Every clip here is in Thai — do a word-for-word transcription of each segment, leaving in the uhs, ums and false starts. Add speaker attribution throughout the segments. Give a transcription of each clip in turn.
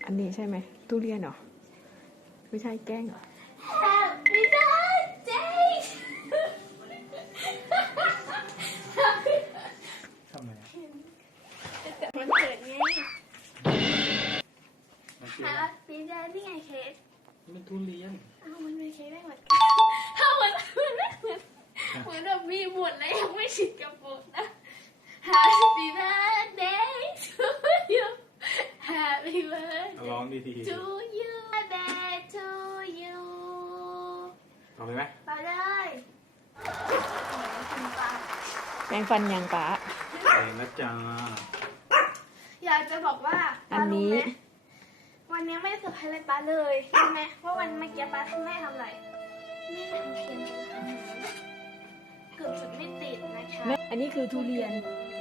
Speaker 1: อันนี้ใช่ไหมทุเรียนเหรอไม่ใช่แกล้งเหรอ
Speaker 2: Happy birthday
Speaker 3: ทำไม
Speaker 2: แต่มันเกิดไง Happy birthday นี่ไงเค้ก
Speaker 3: มันทุเรียน
Speaker 2: อ้าวมันเป็นเค้กได้เหมือนกันถ้ามันมันไม่เหมือนเหมือนแบบมีบุตรแล้วยังไม่ฉีดกระปุกนะ Happy birthday to you Happy birthday
Speaker 3: ร้องดีที
Speaker 2: to you birthday to you
Speaker 3: เอาไปไหม
Speaker 2: ไปเลยไป
Speaker 1: แปรงฟันยังปะ
Speaker 3: เองนะจ๊ะ
Speaker 2: อยากจะบอกว่า
Speaker 1: อันนี้
Speaker 2: ป้ารู้ไหมวันนี้ไม่ได้เซอร์ไพรส์อะไรป้าเลยใช่ไหมว่าวันเมื่อกี้ป้าทำแม่ทำอะไรแม่ทำเทียนเกือบสุดไม่ติดนะคะ
Speaker 1: แม่อันนี้คือทุเรียน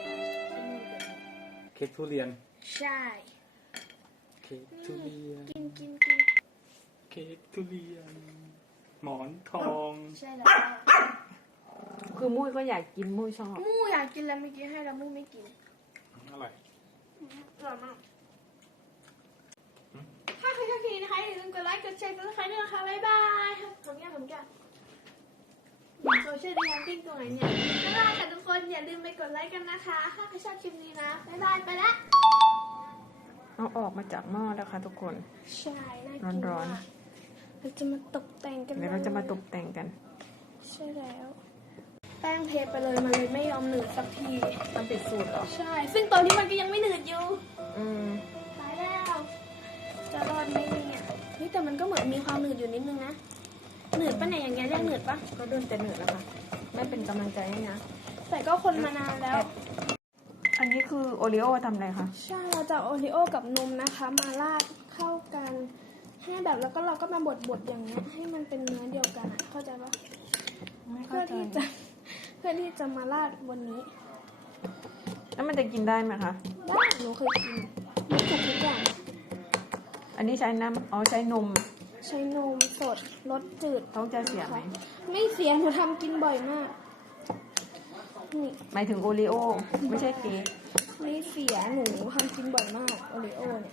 Speaker 3: เค้กทุเรียน
Speaker 2: ใช่
Speaker 3: เค้กทุเรียน
Speaker 2: กินกินกิน
Speaker 3: เค้กทุเรียน หมอนทอง
Speaker 2: ใช่แล้ว
Speaker 1: คือมุ้ยก็อยากกินมุ้ยชอบ
Speaker 2: มู่อยากกินแล้วเมื่อกี้ให้แล้วมู่ไม่กิน
Speaker 3: อร่อย
Speaker 2: อร่อยมากถ้าใครชอบคลิปนี้นะคะอย่าลืมกดไลค์กดแชร์กดซับสไครต์ด้วยนะคะบ๊ายบายผมแก้ผมแก้โซเชียลดีแลนติ้งตรงไหนเนี่ยบ๊ายบายค่ะทุกคนอย่าลืมไปกดไลค์กันนะคะถ้าใครชอบคลิปนี้นะบ๊ายบายไปละ
Speaker 1: เอาออกมาจากหม้อแล้วค่ะทุกคน
Speaker 2: ใช่น่ากิน
Speaker 1: ร้อนๆ
Speaker 2: มากเราจะมาตกแต่งกัน
Speaker 1: เดี๋ยวเราจะมาตกแต่งกัน
Speaker 2: ใช่แล้ว แป้งเทไปเลยมันเลยไม่ยอมหนืดสักที
Speaker 1: มันติดสูตรเหรอ
Speaker 2: ใช่ ซึ่งตอนนี้มันก็ยังไม่หนืดอยู่
Speaker 1: อืม
Speaker 2: ตายแล้ว จะรอดไหมเนี่ยเฮ้ยแต่มันก็เหมือนมีความหนืดอยู่นิดนึงนะ หนืดปะเนี่ยอย่างเงี้ยเรียกหนืดปะ
Speaker 1: ก็เดินจะเหนื่อยแล้วค่ะแม่เป็นกำลังใจให้นะ
Speaker 2: แต่ก็คนมานานแล้ว
Speaker 1: อันนี้คือโอริโอทำอะไรคะ
Speaker 2: ใช่เราจะเอาโอริโอกับนมนะคะ มาราดเข้ากันให้แบบแล้วก็เราก็มาบดๆอย่างเงี้ยให้มันเป็นเนื้อเดียวกันอะเข้าใจปะ
Speaker 1: ไม่
Speaker 2: เพื่
Speaker 1: เข้า
Speaker 2: อ
Speaker 1: ใจ
Speaker 2: ที่จะเพื่อที่จะมาราดบนนี้
Speaker 1: แล้วมันจะกินได้ไหมคะ
Speaker 2: ได้หนูเคยกินมีถูกทุกอย่าง
Speaker 1: อันนี้ใช้น้ำอ๋อใช้นม
Speaker 2: ใช้นมสดรสจืด
Speaker 1: ท้องจะเสียไหม
Speaker 2: ไม่เสียหนูทำกินบ่อยมากนี่
Speaker 1: หมายถึงโอริโอไม่ใช่เค้ก
Speaker 2: ไม่เสียหนูทำกินบ่อยมากโอริโอเนี่ย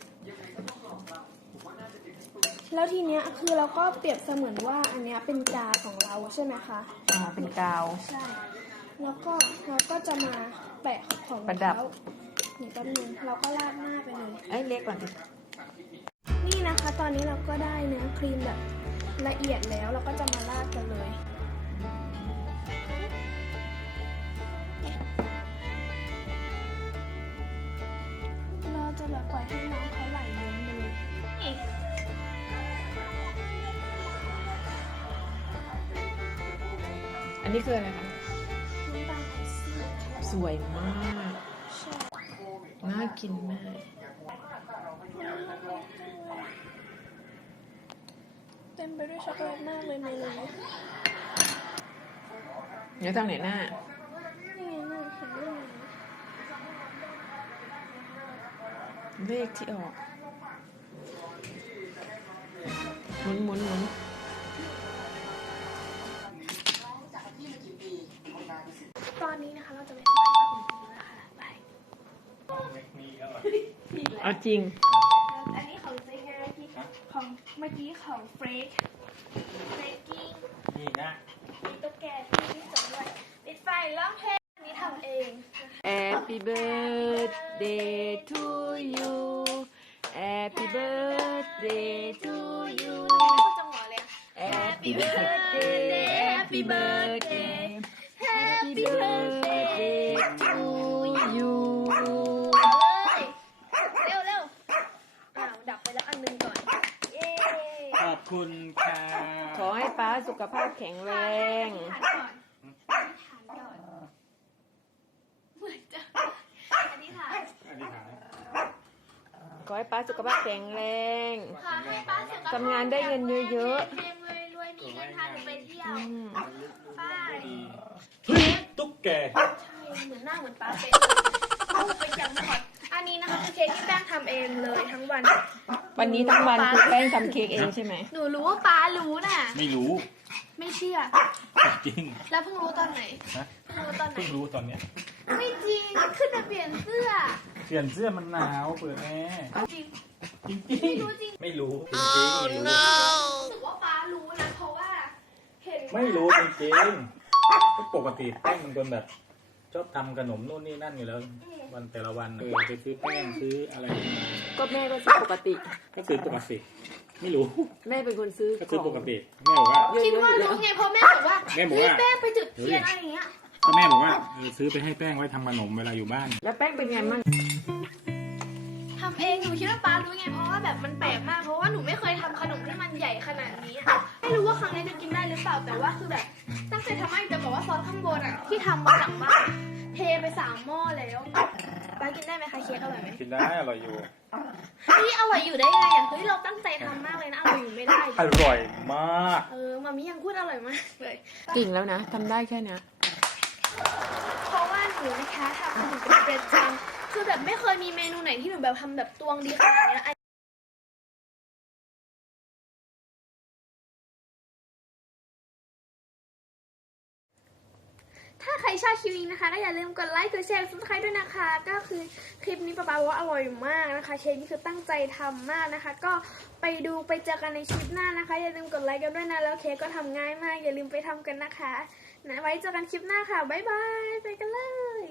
Speaker 2: แล้วทีเนี้ยคือเราก็เปรียบเสมือนว่าอันเนี้ยเป็นจาของเราใช่ไหมคะ
Speaker 1: อ๋อเป็นกาว
Speaker 2: ใช่ แล้วก็เราก็จะมาแปะของ
Speaker 1: ประดับ
Speaker 2: เขานี่แป๊บนึงเราก็ราดหน้าไปเลย
Speaker 1: ไอ้ยเล็กก่อนดิ
Speaker 2: นี่นะคะ ตอนนี้เราก็ได้เนื้อครีมแบบละเอียดแล้วเราก็จะมาราดกันเลยเราจะแบบปล่อยให้น้องเขาไหลเยิ้มไปเลยนี่
Speaker 1: อันนี้คืออะไรคะ
Speaker 2: น้ำตาลไอซี่ค่ะ
Speaker 1: สวยมาก
Speaker 2: ใช่
Speaker 1: น่ากินมาก
Speaker 2: เต็มไปด้วยช็อกโกแลตมากเลยเมนูนี้
Speaker 1: เดี๋ยวทางไหนหน้า
Speaker 2: นี่ไงน่าเห็นได้ไง
Speaker 1: เลขที่ออกหมุนหมุนหมุน
Speaker 2: ตอนนี้นะคะเราจะไปสมัครบ้านของคุณแล้วค่ะไป
Speaker 3: มีอร่อย
Speaker 1: เอาจริง
Speaker 2: อันนี้ของเจ๊ไงที่ของเมื่อกี้ของเฟรกเฟรกกิ้ง
Speaker 3: นี่นะ
Speaker 2: มีตุ๊กแกที่สวยด้วยปิดไฟร้องเพลงอันนี้ทำเอง
Speaker 1: Happy birthday to you Happy birthday to you
Speaker 2: ไม่เข้าจังหวะเลย
Speaker 1: Happy birthday Happy birthday Happy birthday to you
Speaker 2: เร็วเร็วอ้าวดับไปแล้วอันหนึงก่อนเย้
Speaker 3: ขอบคุณค่ะ
Speaker 1: ขอให้ป้าสุขภาพแข็งแรง
Speaker 2: อธิษฐานก่อนอธิษฐานก่อนเหมือนจะอธิษฐาน
Speaker 3: อธิษฐาน
Speaker 1: ขอให้ป้าสุขภาพแข็งแรง
Speaker 2: ขอให้ป้าสุขภาพ
Speaker 1: ทำงานได้เงินเยอะๆ
Speaker 2: ๆรวยรวยมีเงินพาหนูไปเที่ยว
Speaker 1: อืม
Speaker 2: ป้า
Speaker 3: ตุ๊กแก
Speaker 2: ใช่เหมือนหน้าเหมือนป้าเป๊ะเอาไปจังหวัดอันนี้นะคะคือเค้กที่แป้งทำเองเลยทั้งวัน
Speaker 1: วันนี้ทั้งวันคือแป้งทำเค้กเองใช่ไหม
Speaker 2: หนูรู้ว่าป้ารู้น่ะ
Speaker 3: ไม่รู้
Speaker 2: ไม่เชื่อ
Speaker 3: จริง
Speaker 2: แล้วเพิ่งรู้ตอนไหน
Speaker 3: นะ
Speaker 2: เพิ่งรู้ตอนไหน
Speaker 3: เพิ่งรู้ตอนเนี้ย
Speaker 2: ไม่จริงขึ้นมาเปลี่ยนเสื้อ
Speaker 3: เปลี่ยนเสื้อมันหนาวเปิดแอร์
Speaker 2: จริง
Speaker 3: จ
Speaker 2: ไม่รู้จริง
Speaker 3: ไม่รู้จริงๆไม่รู้
Speaker 2: รู้สึกว่าป้ารู้นะเพราะว่าเห็น
Speaker 3: ไม่รู้จริงๆก็ปกติแป้งมันเป็นแบบชอบทำขนมนู่นนี่นั่นอยู่แล้ว วันแต่ละวันเออไปซื้อแป้งซื้ออะไรมา
Speaker 1: ก็แม่ก็ซื้อปกติ
Speaker 3: ก็ซื้อปกติ ไม่รู้
Speaker 1: แม่เป็นคนซื้อ
Speaker 3: ก็ซื้อปกติแม่บอกว่า
Speaker 2: คิดว่ารู้ไงเพราะแม่บอกว่า
Speaker 3: แม่บอก
Speaker 2: พี่
Speaker 3: ว่า
Speaker 2: แป้งไปจุดเทียนอะไรอย่างเงี้ย
Speaker 3: ก็แม่บอกว่าเออซื้อไปให้แป้งไว้ทำขนมเวลาอยู่บ้าน
Speaker 1: แล้วแป้งเป็นไงมั่ง
Speaker 2: ทำเองหนูคิดว่าป้ารู้ไงเพราะว่าแบบมันแปลกมากเพราะว่าหนูไม่เคยทำขนมที่มันใหญ่ขนาดนี้อะไม่รู้ว่าครั้งนี้จะกินได้หรือเปล่าแต่ว่าคือแบบตั้งใจทำให้แต่บอกว่าซอสข้างบนอ่ะที่ทำมาจากบ้านเทไปสามหม้อแล้วป้ากินได้ไหมคะเค้กอร่อยไหม
Speaker 3: กินได้อร่อยอยู่
Speaker 2: นี่อร่อยอยู่ได้ไงอ่ะเฮ้ยเราตั้งใจทำมากเลยนะอร่อยอยู่ไม่ได้
Speaker 3: อร่อยมาก
Speaker 2: เออมามิยังพูดอร่อยมากเลย
Speaker 1: เก่งแล้วนะทำได้แค่เนี้ย
Speaker 2: เพราะว่าหนูนะคะทำขนมเป็นประจำคือแบบไม่เคยมีเมนูไหนที่หนูแบบทำแบบตวงดีขนาดนี้นะถ้าใครชอบคลิปนี้นะคะก็อย่าลืมกดไลค์กดแชร์ซุปไครด้วยนะคะ ก็คือคลิปนี้ป๊าป๊าบอกว่าอร่อยมากนะคะเชฟนี่คือตั้งใจทำมากนะคะ ก็ไปดูไปเจอกันในคลิปหน้านะคะ อย่าลืมกดไลค์กันด้วยนะแล้วเค้กก็ทำง่ายมากอย่าลืมไปทำกันนะคะนะไว้เจอกันคลิปหน้าค่ะบ๊ายบายไปกันเลย